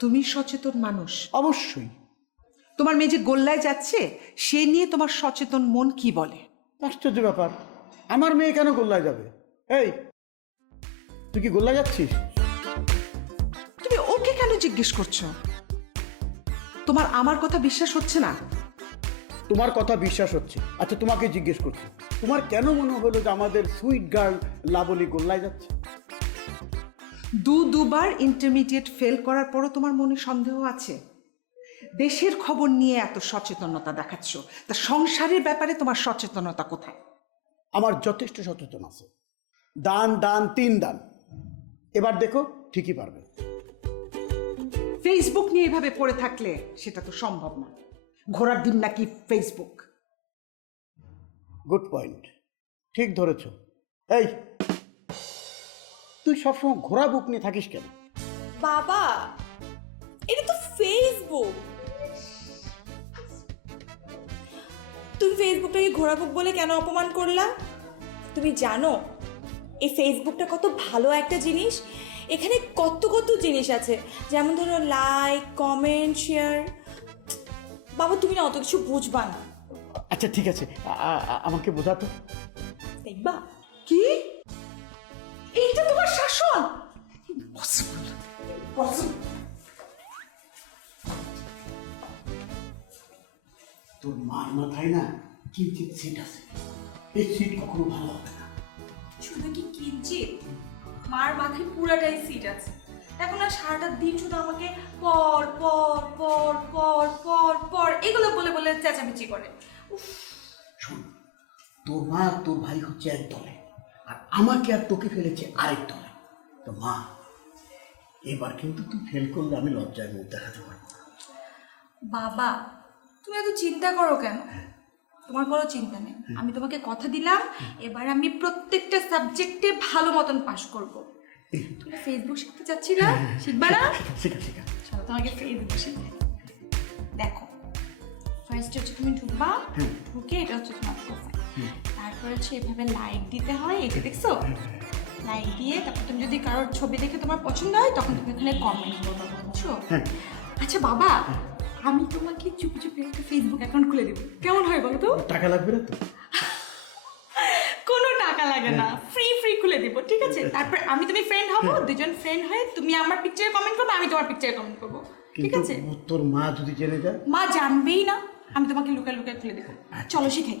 তুমি সচেতন মানুষ। অবশ্যই। তোমার মেয়ে যে গোল্লায় যাচ্ছে সে নিয়ে তোমার সচেতন মন কি বলে? আশ্চর্য ব্যাপার, আমার মেয়ে কেন গোল্লায় যাবে? এই, তুই কি গোল্লায় যাচ্ছিস? তুমি ওকে কেন জিজ্ঞেস করছো? তোমার আমার কথা বিশ্বাস হচ্ছে না? তোমার কথা বিশ্বাস হচ্ছে। আচ্ছা, তোমাকে জিজ্ঞেস করছি, তোমার কেন মনে হলো যে আমাদের সুইট গার্ল লাবলি গোল্লায় যাচ্ছে? দুবার ইন্টারমিডিয়েট ফেল করার পরও তোমার মনে সন্দেহ আছে? দেশের খবর নিয়ে এত সচেতনতা দেখাচ্ছ, তা সংসারের ব্যাপারে তোমার সচেতনতা কোথায়? আমার যথেষ্ট সচেতন আছে। দান দান তিন দান। এবার দেখো ঠিকই পারবে। ফেসবুক নিয়ে এভাবে পড়ে থাকলে সেটা তো সম্ভব না। ঘোড়ার ডিম নাকি ফেসবুক? গুড পয়েন্ট, ঠিক ধরেছ। এই, তুই সবসময় ঘোড়া বুক নিয়ে থাকিস কেন? বাবা, এটা তো ফেসবুক। তুমি ফেসবুকটাকে ঘোরাবুক বলে কেন অপমান করলা? তুমি জানো এই ফেসবুকটা কত ভালো একটা জিনিস? এখানে কত কত জিনিস আছে, যেমন ধরো লাইক, কমেন্ট, শেয়ার। বাবা, তুমি না অত কিছু বুঝবা না। আচ্ছা ঠিক আছে, আমাকে বোঝাতো। দেখবা কি এইটা তোমার শাসন? Impossible. Impossible. তোর মার মাথায় না কিঞ্চিত সিট আছে, এই সিট কখনো ভালো হবে না। শুধু কি কিঞ্চিত, মার মাথায় পুরাটাই সিট আছে। এখন আর সারাটা দিন শুধু আমাকে পর পর পর পর পর পর এগুলো বলে বলে চেঁচামেচি করে। শোন, তোর মা তোর ভাই হচ্ছে এক দলে, আর আমাকে আর তোকে ফেলেছে আরেক দলে। তো মা, এবার কিন্তু তুই ফেল করলে আমি লজ্জায় মুখ দেখাতে পারবো না। বাবা, তুমি এত চিন্তা করো কেন? তোমার কোনো চিন্তা নেই, আমি তোমাকে কথা দিলাম এবার আমি প্রত্যেকটা সাবজেক্টে ভালো মতন পাশ করব। তুমি ফেসবুক শিখতে চাচ্ছি না? শিখবা না? শিখা শিখা। চলো তোমাকে ফেসবুক শিখবে। দেখো, ফার্স্ট হচ্ছে তুমি ঢুকবা, ঢুকে এটা হচ্ছে তোমার প্রোফাইল। তারপর হচ্ছে এভাবে লাইক দিতে হয়, এটা দেখছো? লাইক দিয়ে তারপর তুমি যদি কারোর ছবি দেখে তোমার পছন্দ হয় তখন তুমি এখানে কমেন্ট করবে, বুঝছো? আচ্ছা বাবা, আমি তোমাকে চুপি চুপি একটা ফেসবুক অ্যাকাউন্ট খুলে দেবো, কেমন হয় বলো তো? টাকা লাগবে না তো? কোনো টাকা লাগে না, ফ্রি ফ্রি খুলে দিব, ঠিক আছে? তারপর আমি তুমি ফ্রেন্ড হবো, দুজন ফ্রেন্ড হয়ে তুমি আমার পিকচারে কমেন্ট করবে, আমি তোমার পিকচারে কমেন্ট করবো, ঠিক আছে? কিন্তু তোর মা যদি জেনে যায়? মা জানবেই না, আমি তোমাকে লুকায় লুকায় খুলে দেবো। চলো শিখাই।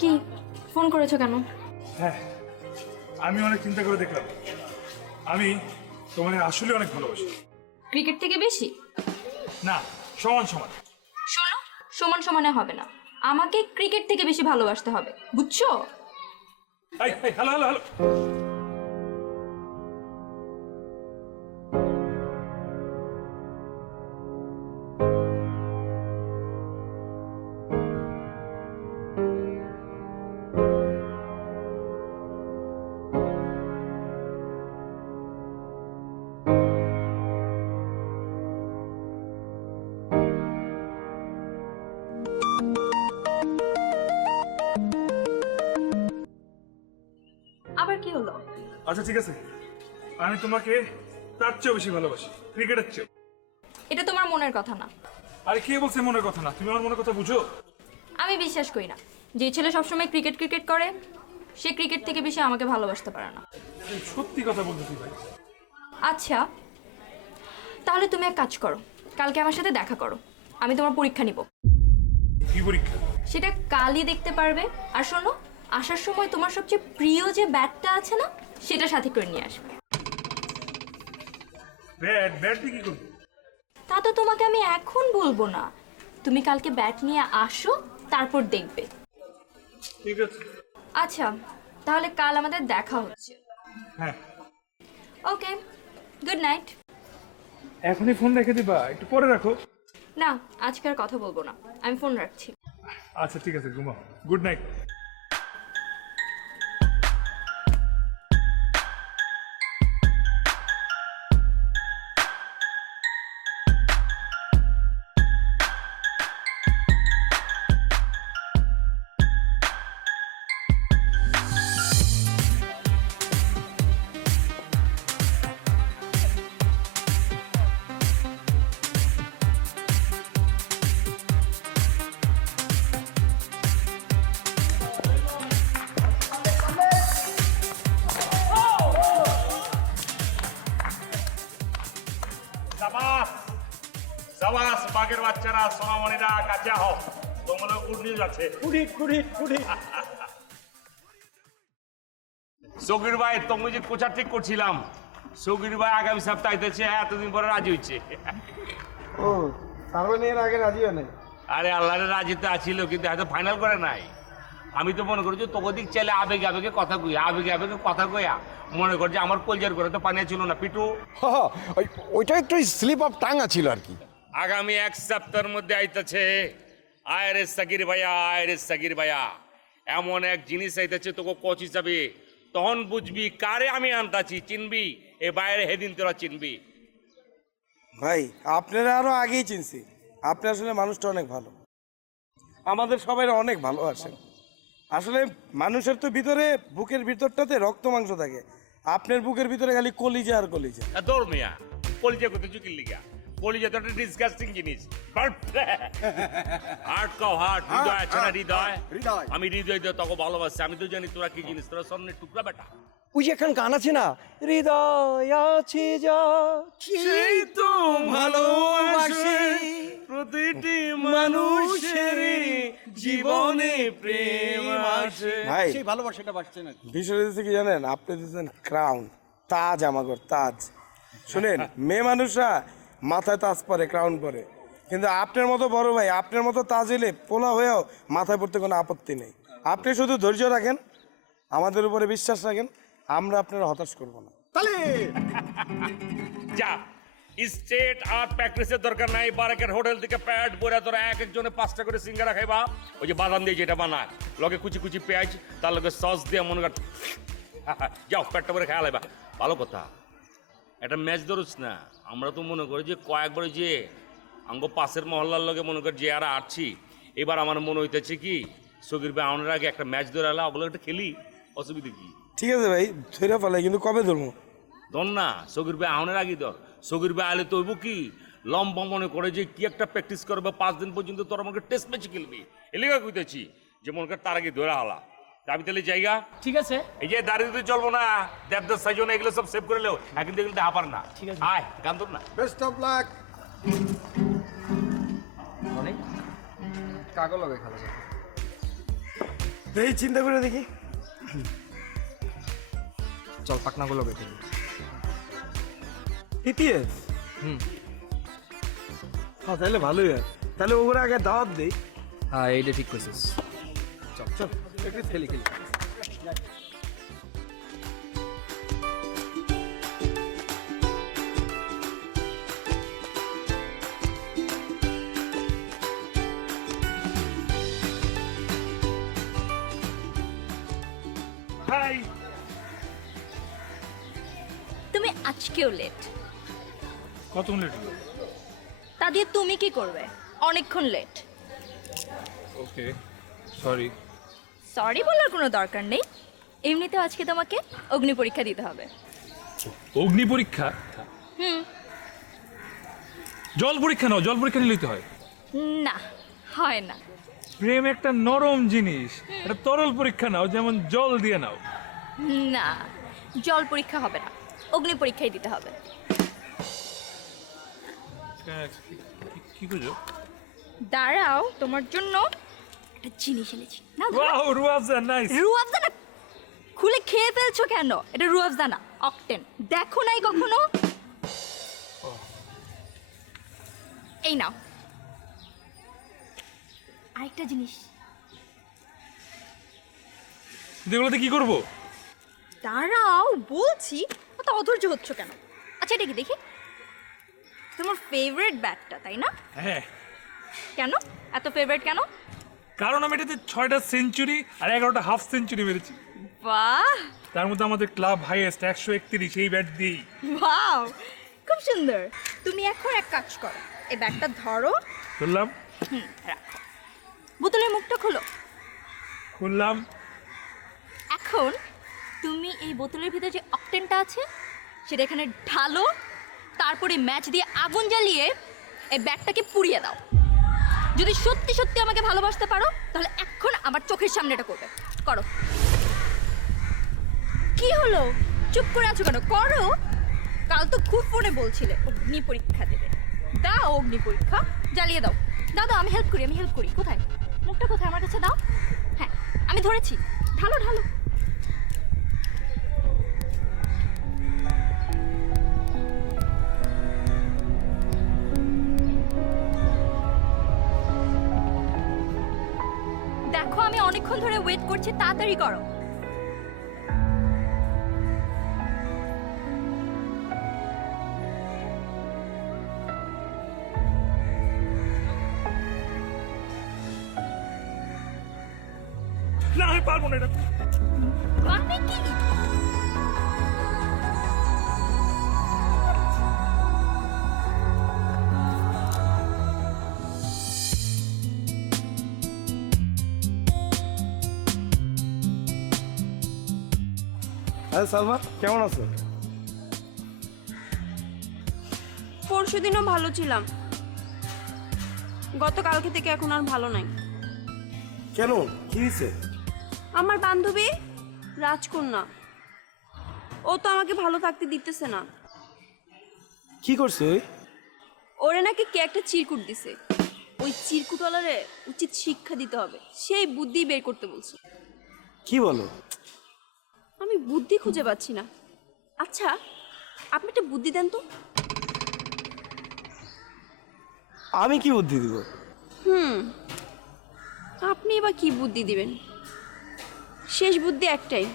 কি ফোন করেছো কেন? হ্যাঁ, আমি অনেক চিন্তা করে দেখলাম, আমি তোমাকে আসলে অনেক ভালোবাসি। ক্রিকেট থেকে বেশি? না, সমান সমান। শোনো, সমান সমানে হবে না, আমাকে ক্রিকেট থেকে বেশি ভালোবাসতে হবে, বুঝছো? এই হ্যালো হ্যালো হ্যালো। আবার কি হলো? আচ্ছা ঠিক আছে, আমি তোমাকে তার চেয়েও বেশি ভালোবাসি, ক্রিকেটের চেয়েও। এটা তোমার মনের কথা না। আরে কে বলছে মনের কথা না? তুমি আমার মনের কথা বুঝো? আমি বিশ্বাস করি না। যে ছেলে সবসময় ক্রিকেট ক্রিকেট করে সে ক্রিকেট থেকে বেশি আমাকে ভালোবাসতে পারে না। সত্যি কথা বলতেছি ভাই। আচ্ছা তাহলে তুমি এক কাজ করো, কালকে আমার সাথে দেখা করো, আমি তোমার পরীক্ষা নিব। কি পরীক্ষা? সেটা কালই দেখতে পারবে। আর শোনো, আসার সময় তোমার সবচেয়ে প্রিয় যে ব্যাটটা আছে না সেটা সাথে করে নিয়ে আসবে। ব্যাট ব্যাট দিয়ে কি করবো? তা তো তোমাকে আমি এখন বলবো না, তুমি কালকে ব্যাট নিয়ে আসো, তারপর দেখবে। ঠিক আছে। আচ্ছা তাহলে কাল আমাদের দেখা হচ্ছে। হ্যাঁ। ওকে, গুড নাইট। এখনই ফোন রেখে দিবা, একটু পরে রাখো। না, আজকে আর কথা বলবো না, আমি ফোন রাখছি। আচ্ছা ঠিক আছে, ঘুমাও। Good night. সাবাস সাবাস বাঘের বাচ্চারা, সোনামণিরা কাছে হও, তোমার গুড নিউজ আছে। সগির ভাই তুমি যে কোচা ঠিক করছিলাম, সগির ভাই আগামী সপ্তাহে আইতেছে, এতদিন পরে রাজি হয়েছে। ও তার মানে এর আগে রাজি হয় নাই? আরে আল্লাহরে রাজি তো আছিল, কিন্তু হয়তো ফাইনাল করে নাই। আমি তো মনে করি যে তোকে দিক চাইলে আবেগে আবেগে কথা কইয়া, আবেগে আবেগে কথা কইয়া মনে কর যে আমার কলজার করে তো পানি ছিল না পিটু। ওইটা একটু স্লিপ অফ টাঙ্গা ছিল আর কি। আগামী এক সপ্তাহের মধ্যে আইতেছে আয়রে সাকির ভাইয়া, আয়রে সাকির ভাইয়া, এমন এক জিনিস আইতেছে তোকে কোচ হিসাবে, তখন বুঝবি কারে আমি আনতাছি, চিনবি এ বাইরে হেদিন তোরা চিনবি। ভাই আপনারা আরো আগেই চিনছি, আপনি আসলে মানুষটা অনেক ভালো, আমাদের সবাই অনেক ভালোবাসেন। আসলে মানুষের তো ভিতরে, বুকের ভিতরটাতে রক্ত মাংস থাকে, আপনার বুকের ভিতরে খালি কলিজা আর কলিজা। দৌড় মিয়া, কলিজা করতে চুকির লিগা, কলিজা তো একটা ডিসগাস্টিং জিনিস। হার্ট কও হার্ট, হৃদয় আছে না হৃদয়? আমি হৃদয় দিয়ে তোকে ভালোবাসি, আমি তো জানি তোরা কি জিনিস, তোরা স্বর্ণের টুকরা বেটা। ওই যে এখন গান আছে না, হৃদয় আছে যা সেই তো ভালোবাসে প্রতিটি মানুষের জীবনে প্রেম আসে। ভাই সেই ভালোবাসাটা বাসছে না। বিষয় হচ্ছে কি জানেন, আপনি দিচ্ছেন ক্রাউন, তাজ, আমাগর তাজ। শুনেন, মেয়ে মানুষরা মাথায় তাজ পরে, ক্রাউন পরে, কিন্তু আপনার মতো বড় ভাই, আপনার মতো তাজ হইলে পোলা হয়েও মাথায় পড়তে কোনো আপত্তি নেই। আপনি শুধু ধৈর্য রাখেন, আমাদের উপরে বিশ্বাস রাখেন, আমরা আপনারা হতাশ করব না। যা স্টেট আর প্র্যাকটিসের দরকার নাই, বারাকের হোটেল থেকে প্যাট বইরা তোরা এক একজনে 5টা করে সিঙ্গারা খাইবা, ওই যে বাদাম দিয়ে যেটা বানায়, লগে কুচি কুচি পেঁয়াজ, তার লগে সস দিয়ে মনে কর যাও পেটটা করে খেয়াল লাইবা। ভালো কথা, একটা ম্যাচ ধরুস না, আমরা তো মনে করি যে কয়েকবার যে আঙ্গ পাশের মহল্লার লগে মনে করি যে আর আছি, এবার আমার মনে হইতেছে কি সগির ভাই আউনের আগে একটা ম্যাচ ধরে এলা, ওগুলো একটা খেলি, অসুবিধা কি? ঠিক আছে ভাই, ধৈর্য ফেলাই, কিন্তু কবে ধরবো? ধর না, সগির ভাই আউনের আগে ধর। সগির ভাই আলে তৈব কি লম্বা মনে করে যে কি একটা প্র্যাকটিস করবে, 5 দিন পর্যন্ত তোর আমাকে টেস্ট ম্যাচ খেলবি, এলাকা কইতেছি যে মনে কর তার আগে ধরে হালা। আমি তাহলে জায়গা ঠিক আছে, এই যে দাঁড়িয়ে দিতে চলবো না, দেবদাস সাইজন এগুলো সব সেভ করে লেও, একদিন দেখলে হাপার না। ঠিক আছে। আয় গান তোর না। Best of luck. অনেক কাগজ লগে খেলা যায়। এই চিন্তা করে দেখি, চল পাকনাগুলো বেটে দিই। ইতিহাস হ্যাঁ, তাহলে ভালোই হয়। তাহলে ওগুলো আগে দাওয়াত দেই। হ্যাঁ এইটা ঠিক করছিস, চল চল একটু খেলি খেলি। হাই। তুমি আজকেও লেট। কত মিনিট হলো? তা দিয়ে তুমি কি করবে? অনেকক্ষণ লেট। ওকে সরি। সরি বলার কোনো দরকার নেই, এমনিতেও আজকে তোমাকে অগ্নি পরীক্ষা দিতে হবে। অগ্নি পরীক্ষা? জল পরীক্ষা নাও, জল পরীক্ষা নিলেই তো হয়। না, হয় না। প্রেম একটা নরম জিনিস, এটা তরল পরীক্ষা নাও, যেমন জল দিয়ে নাও। না, জল পরীক্ষা হবে না, অগ্নি পরীক্ষাই দিতে হবে। কি বুঝো? দাঁড়াও, তোমার জন্য একটা জিনিস এনেছি। না ওয়াও, রুয়াবজা, নাইস। রুয়াবজা না, খুলে খেয়ে ফেলছো কেন? এটা রুয়াবজা না, অকটেন। দেখো নাই কখনো? এই নাও আরেকটা জিনিস। এগুলোতে কি করবো? দাঁড়াও বলছি, অত অধৈর্য হচ্ছ কেন? আচ্ছা এটা কি দেখি, তোমার ফেভারিট ব্যাটটা তাই না? হ্যাঁ। কেন এত ফেভারিট কেন? কারণ আমি এটাতে 6টা সেঞ্চুরি আর 11টা হাফ সেঞ্চুরি মেরেছি। বাহ, তার মধ্যে আমাদের ক্লাব হাইয়েস্ট 131 এই ব্যাট দিয়েই। ওয়াও, খুব সুন্দর। তুমি এখন এক কাজ করো, এই ব্যাগটা ধরো। ধরলাম। রাখো। বোতলের মুখটা খোলো। খুললাম। এখন তুমি এই বোতলের ভিতরে যে অকটেনটা আছে সেটা এখানে ঢালো, তারপরে ম্যাচ দিয়ে আগুন জ্বালিয়ে এই ব্যাগটাকে পুড়িয়ে দাও। যদি সত্যি সত্যি আমাকে ভালোবাসতে পারো তাহলে এখন আমার চোখের সামনে এটা করবে। করো। কি হলো, চুপ করে আছো কেন? করো। কাল তো খুব ফোনে বলছিলে অগ্নি পরীক্ষা দেবে। দাও অগ্নি পরীক্ষা, জ্বালিয়ে দাও। দাও দাও, আমি হেল্প করি। কোথায় মুখটা, কোথায়? আমার কাছে দাও। হ্যাঁ, আমি ধরেছি। ঢালো ঢালো। দেখো আমি অনেকক্ষণ ধরে ওয়েট করছি, তাড়াতাড়ি করো। না, আমি পারবো না এটা। মানে কি? হ্যাঁ সালমা, কেমন আছো? পরশুদিনও ভালো ছিলাম, গতকালকে থেকে এখন আর ভালো নাই। কেন, কি হয়েছে? আমার বান্ধবী রাজকন্যা, ও তো আমাকে ভালো থাকতে দিতেছে না। কি করছে ওই? ওরে নাকি কে একটা চিরকুট দিছে, ওই চিরকুটওয়ালারে উচিত শিক্ষা দিতে হবে, সেই বুদ্ধি বের করতে বলছে। কি বলো? আমি বুদ্ধি খুঁজে পাচ্ছি না। আচ্ছা আপনি একটা বুদ্ধি দেন তো। আমি কি বুদ্ধি দিব? আপনি এবার কি বুদ্ধি দিবেন? শেষ বুদ্ধি একটাই,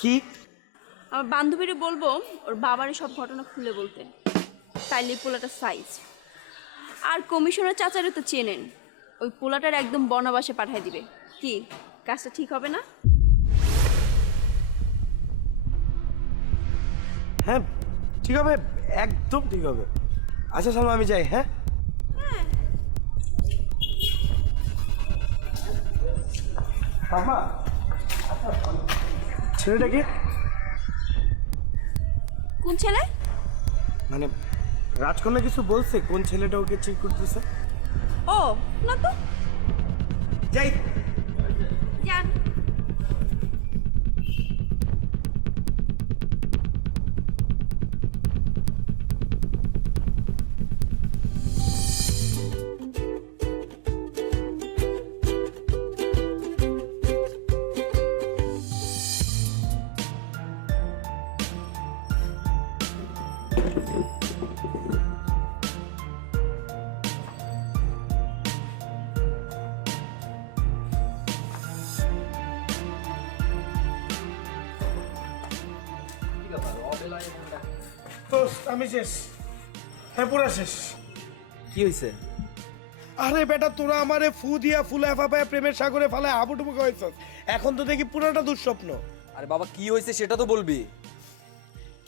কি? আমার বান্ধবীরে বলবো ওর বাবারে সব ঘটনা খুলে বলতে, তাইলে পোলাটা সাইজ। আর কমিশনার চাচারে তো চেনেন, ওই পোলাটার একদম বনাবাসে পাঠিয়ে দিবে। কি কাজটা ঠিক হবে না? হ্যাঁ ঠিক হবে, একদম ঠিক হবে। আচ্ছা সালমা, আমি যাই। হ্যাঁ মামা, ছেলেটা কি? কোন ছেলে? মানে রাজকন্যা কিছু বলছে কোন ছেলেটা ওকে ঠিক করতেছে? ও না তো। যাই। যান। তো আমি শেষ। হ্যাঁ পুরা শেষ। কি হয়েছে? আরে বেটা, তোরা আমারে ফু দিয়া ফুলে ফাপায় প্রেমের সাগরে ফালায় হাবুডুবু খাওয়াইছস। এখন তো দেখি পুরাটা দুঃস্বপ্ন। আরে বাবা, কি হয়েছে সেটা তো বলবি।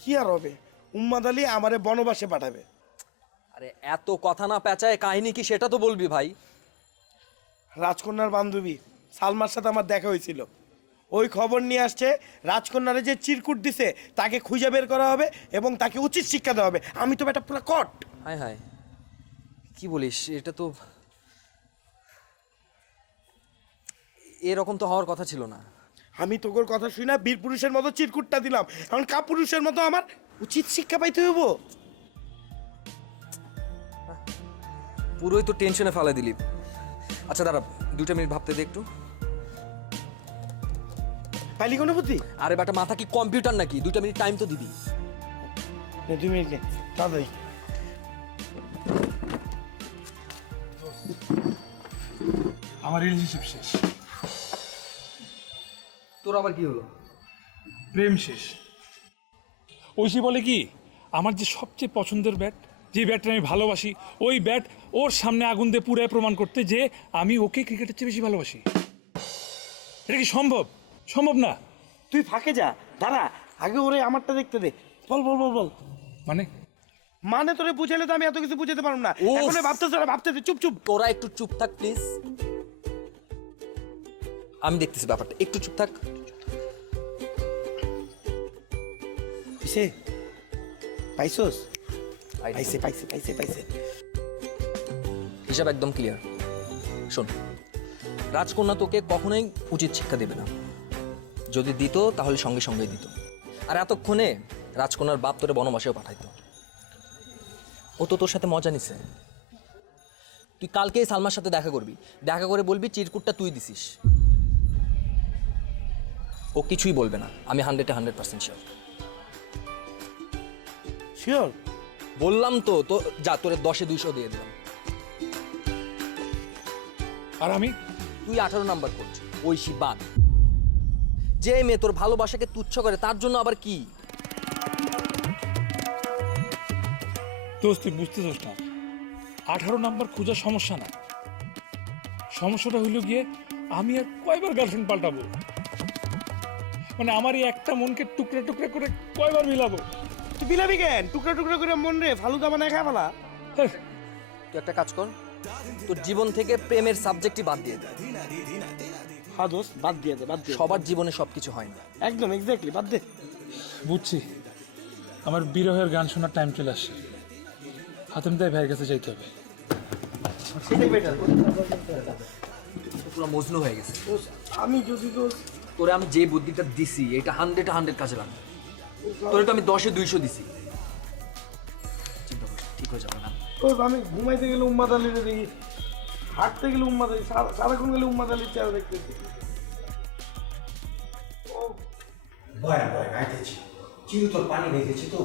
কি আর হবে, উম্মাদ আলী আমারে বনবাসে পাঠাবে। আরে এত কথা না পেঁচায়, কাহিনী কি সেটা তো বলবি ভাই। রাজকন্যার বান্ধবী সালমার সাথে আমার দেখা হয়েছিল, ওই খবর নিয়ে আসছে রাজকন্যারে যে চিরকুট দিছে তাকে খুঁজে বের করা হবে এবং তাকে উচিত শিক্ষা দেওয়া হবে। আমি তো বেটা পুরো কট। হায় হায়, কি বলিস? এটা তো এরকম তো হওয়ার কথা ছিল না। আমি তোর কথা শুই না বীর পুরুষের মতো চিরকুটটা দিলাম, এখন কাপুরুষের মতো আমার উচিত শিক্ষা পাইতে হইব। পুরোই তো টেনশনে ফেলা দিলি। আচ্ছা দাঁড়া, 2 মিনিট ভাবতে দে একটু। পাইলি কোনো বুদ্ধি? আরে বেটা, মাথা কি কম্পিউটার নাকি? 2 মিনিট টাইম তো দিবি। 2 মিনিট নে, তাড়াতাড়ি। আমার রিলেশনশিপ শেষ, তোর আবার কি হলো? প্রেম শেষ। ঐশী বলে কি, আমার যে সবচেয়ে পছন্দের ব্যাট, যে ব্যাটটা আমি ভালোবাসি, ওই ব্যাট ওর সামনে আগুন দিয়ে পুড়ায় প্রমাণ করতে যে আমি ওকে ক্রিকেটের চেয়ে বেশি ভালোবাসি। এটা কি সম্ভব? সম্ভব না। তুই ফাঁকে যা, দাঁড়া, আগে ওরে আমারটা দেখতে দে। বল বল বল বল। মানে তোরে বুঝাইলে তো আমি এত কিছু বুঝাতে পারবো না। এখন ভাবতে দে, চুপ চুপ। তোরা একটু চুপ থাক প্লিজ, আমি দেখতেছি ব্যাপারটা, একটু চুপ থাক। কিসে পাইছোস? পাইছে। হিসাব একদম ক্লিয়ার। শোন, রাজকন্যা তোকে কখনোই উচিত শিক্ষা দেবে না। যদি দিত তাহলে সঙ্গে সঙ্গেই দিত। আর এতক্ষণে রাজকন্যার বাপ তোরে বনবাসেও পাঠাইতো। ও তো তোর সাথে মজা নিছে। তুই কালকেই সালমার সাথে দেখা করবি, দেখা করে বলবি চিরকুটটা তুই দিছিস। ও কিছুই বলবে না, আমি 100% শিওর। শিওর? বললাম তো, তো যা, তোরে 10-এ 200 দিয়ে দিলাম। আর আমি? তুই 18 নাম্বার করছিস, ঐশী বাদ। যে মেয়ে তোর ভালোবাসাকে তুচ্ছ করে তার জন্য আবার কি? দোস্ত, তুই বুঝতেছিস না, 18 নাম্বার খোঁজার সমস্যা না। সমস্যাটা হইল গিয়ে আমি আর কয়বার গার্লফ্রেন্ড পাল্টাবো? মানে আমার এই একটা মনকে টুকরা টুকরা করে কয়বার মিলাবো? তুই বিলাবি কেন? টুকরা টুকরা করে মন রে ফালুদা বানায় খা ফেলা। তুই একটা কাজ কর, তোর জীবন থেকে প্রেমের সাবজেক্টই বাদ দিয়ে দে। হ্যাঁ দোস্ত, বাদ দিয়ে দে। সবার জীবনে সবকিছু হয় না। একদম এক্স্যাক্টলি, বাদ দে। বুঝছি, আমার বিরহের গান শোনার টাইম চলে আসছে। হাতেম তাই ভাইয়ের কাছে যাইতে হবে। পুরো মজনু হয়ে গেছে। আমি যদি তোরে আমি যে বুদ্ধিটা দিছি এটা 100 কাজে লাগবে। তোরে তো আমি 10-এ 200 দিছি। চিন্তা কর, ঠিক হয়ে যাবে না? আমি ঘুমাইতে গেলে উম্মাদ আলীরে দেখি, হাঁটতে গেলে উম্মাদ আলী, সারাক্ষণ গেলে উম্মাদ আলীর চেহারা দেখতেছি। ভয় খাইতেছি, চিরু তোর পানি খাইতেছি তো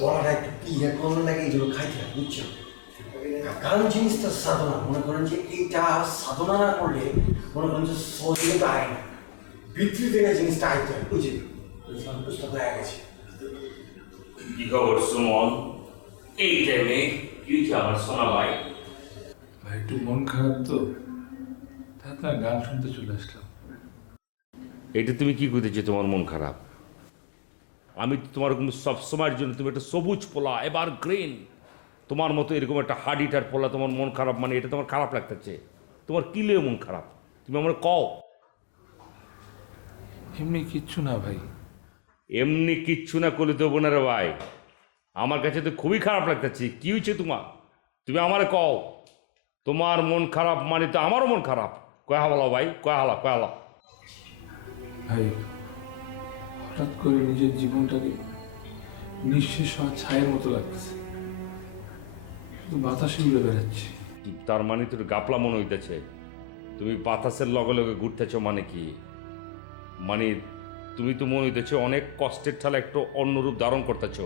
গলাটা একটু পিয়ে কমন লাগে, এগুলো খাইতে হয়, বুঝছো? কারণ জিনিসটা সাধনা, মনে করেন যে এইটা সাধনা না করলে মনে করেন যে সহজে তো আয় না, ভিতরি থেকে জিনিসটা আইতে হয়, বুঝলি? পুস্তক হয়ে গেছে। কি খবর সুমন? এই টাইমে কি আমার সোনা ভাই? ভাই একটু মন খারাপ তো, তাই গান শুনতে চলে আসলাম। এটা তুমি কি করতেছো? তোমার মন খারাপ? আমি তো তোমার সব সময়ের জন্য তুমি একটা সবুজ পোলা, এবার গ্রিন, তোমার মতো এরকম একটা হার্ডিটার পোলা, তোমার মন খারাপ মানে এটা তোমার খারাপ লাগতেছে? তোমার কি লিয়ে মন খারাপ? তুমি আমার কও। এমনি কিচ্ছু না ভাই। এমনি কিচ্ছু না করলে দেবো না রে ভাই, আমার কাছে তো খুবই খারাপ লাগতেছে। কি হয়েছে তোমার? তুমি আমার কও। তোমার মন খারাপ মানে তো আমারও মন খারাপ। কয় হালা ভাই, কয় হালা ভাই, হঠাৎ করে নিজের জীবনটাকে নিঃশেষ হওয়া ছায়ের মতো লাগতেছে, শুধু বাতাসে উড়ে বেড়াচ্ছি। তার মানে তোর গাপলা মনে হইতেছে। তুমি বাতাসের লগে লগে ঘুরতেছ মানে কি? মানে তুমি তো মনে হইতেছ অনেক কষ্টের ঠালা একটু অন্যরূপ ধারণ করতেছ,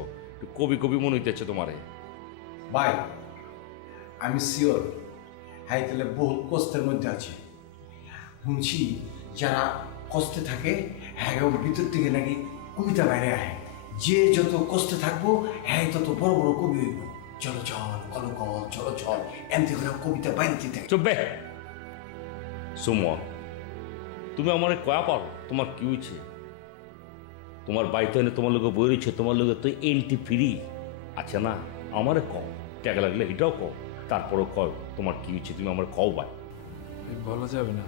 কবি কবি মনে হইতেছে তোমারে। ভাই আমি শিওর হ্যাঁ, তাহলে বহু কষ্টের মধ্যে আছে। শুনছি যারা কষ্টে থাকে হ্যাঁ ভিতর থেকে নাকি কবিতা বাইরে আহে, যে যত কষ্টে থাকবো হ্যাঁ তত বড় বড় কবি হইব। চলো চল কলকল চলো চল এমনি করে কবিতা বাইরে থাকে। চুপবে সুমন, তুমি আমার কয়া পারো? তোমার কি হয়েছে? তোমার বাড়িতে এনে তোমার লোকে বই রয়েছে, তোমার লোকে তো এন্টি ফ্রি আছে না? আমারে কও, টাকা লাগলে এটাও কও, তারপরও কও তোমার কি হয়েছে, তুমি আমার কও ভাই। বলা যাবে না।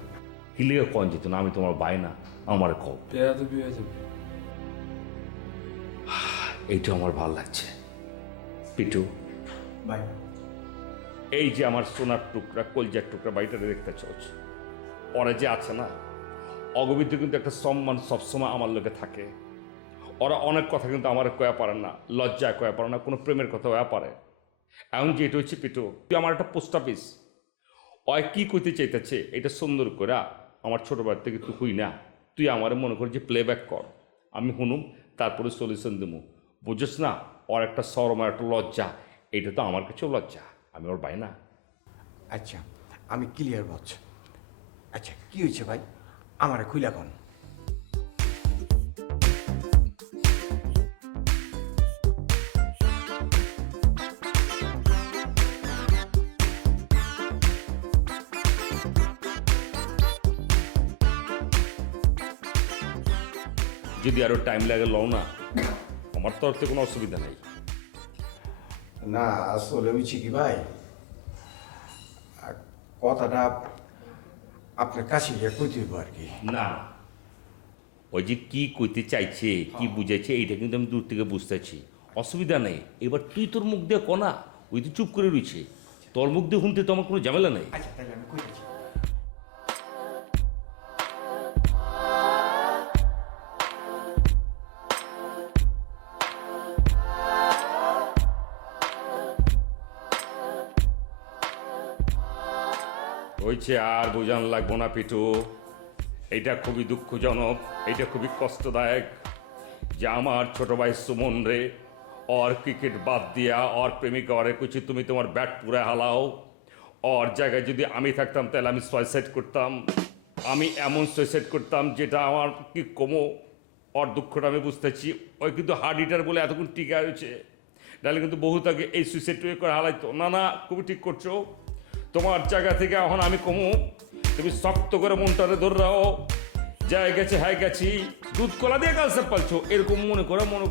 কি লিগে কন যেত না? আমি তোমার ভাই না, আমার কও। বেয়াদবি হয়ে যাবে। এইটা আমার ভালো লাগছে। পিটু ভাই এই যে আমার সোনার টুকরা, কলজার টুকরা বাড়িটা দেখতে চলছে, পরে যে আছে না, অগবিতে কিন্তু একটা সম্মান সবসময় আমার লোকে থাকে। ওরা অনেক কথা কিন্তু আমার কয়া পারে না, লজ্জায় কয়া পারে না, কোনো প্রেমের কথা ওয়া পারে। এখন যে এটা হচ্ছে পিটু, তুই আমার একটা পোস্ট অফিস, ওই কী কইতে চাইতেছে এটা সুন্দর করে আমার ছোটো ভাই থেকে তুই হুই না, তুই আমার মনে কর যে প্লেব্যাক কর, আমি শুনুম, তারপরে সলিউশন দেবো। বুঝিস না, ওর একটা শরম আর একটা লজ্জা, এটা তো আমার কাছেও লজ্জা, আমি ওর ভাই না। আচ্ছা আমি ক্লিয়ার বলছি। আচ্ছা কি হয়েছে ভাই, আমারে খুইলা কোন? যদি আরও টাইম লাগে লও না, আমার তরফ থেকে কোনো অসুবিধা নেই। না আসলে হয়েছে কি ভাই, কথাটা আপনার কাছে গিয়ে কইতে হইব আর কি। না, ওই যে কি কইতে চাইছে, কি বুঝাইছে, এইটা কিন্তু আমি দূর থেকে বুঝতেছি, অসুবিধা নেই। এবার তুই তোর মুখ দিয়ে কনা, ওই তো চুপ করে রয়েছে, তোর মুখ দিয়ে শুনতে তো আমার কোনো ঝামেলা নেই। আচ্ছা তাহলে আমি কইতেছি। হয়েছে, আর বোঝান লাগবো না পিটু, এটা খুবই দুঃখজনক, এটা খুবই কষ্টদায়ক যে আমার ছোট ভাই সুমন রে ওর ক্রিকেট বাদ দিয়া ওর প্রেমিকা ওরে কুচি তুমি তোমার ব্যাট পুরে হালাও। ওর জায়গায় যদি আমি থাকতাম তাহলে আমি সুইসাইড করতাম, আমি এমন সুইসাইড করতাম যেটা আমার কি কমো। ওর দুঃখটা আমি বুঝতেছি, ওই কিন্তু হার্ড হিটার বলে এতক্ষণ টিকা হয়েছে, নাহলে কিন্তু বহুত আগে এই সুইসাইড করে হালাইতো না। না, খুবই ঠিক করছো, তোমার জায়গা থেকে এখন আমি কমু, তুমি শক্ত করে মনটারে ধরে রাখো, যাই গেছে হ্যাঁ গেছি, দুধ কলা দিয়ে কালসার পালছো, এরকম মনে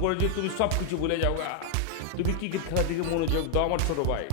করে যে তুমি সব কিছু ভুলে যাও। তুমি ক্রিকেট খেলার দিকে মনোযোগ দাও আমার ছোট ভাই।